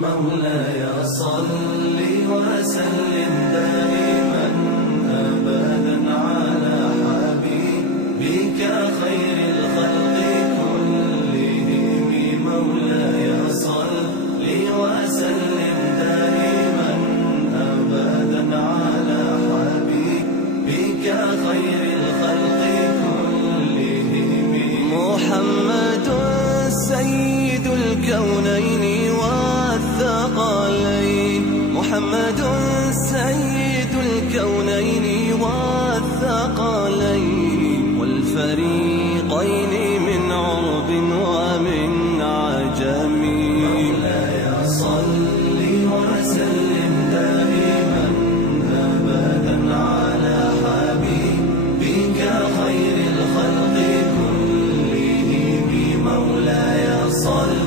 مولاي صل وسلم دائما أبدا على حبيبك خير الخلق كلهم. مولاي صل وسلم دائما أبدا على حبيبك خير الخلق كلهم. محمد سيد الكونين والثقلين، محمد سيد الكونين والثقلين والفريقين من عرب ومن عجم. مولاي صل وسلم دائما أبدا على حبيبك خير الخلق كلهم. مولاي صل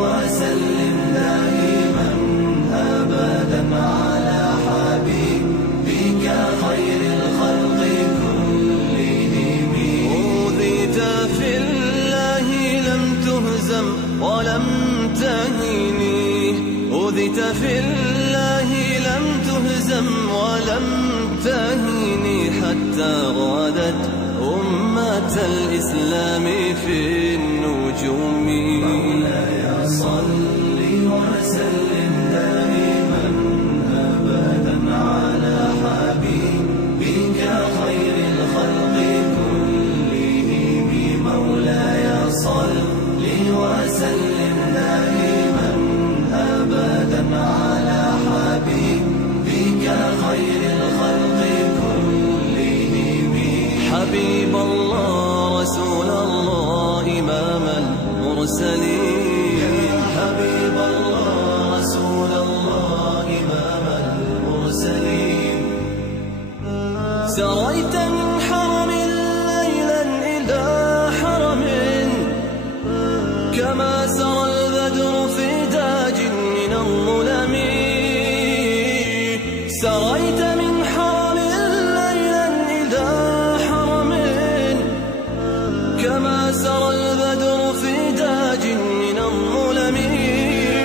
وسلم دائما أبدا على حبيبك خير الخلق كلهم. أوذيت في الله لم تهزم ولم تهني، أوذيت في الله لم تهزم ولم تهني حتى غادت أمة الإسلام في النجوم. مولاي صل وسلم دائما أبدا على حبيبك خير الخلق كلهم. مولاي صل وسلم دائما أبدا على حبيبك خير الخلق كلهم. حبيب الله رسول الله إمام المرسلين، حبيب الله رسول الله إمام المرسلين. سريت من حرم ليلا إلى حرم كما سرى البدر في داج من الظلم. سريت من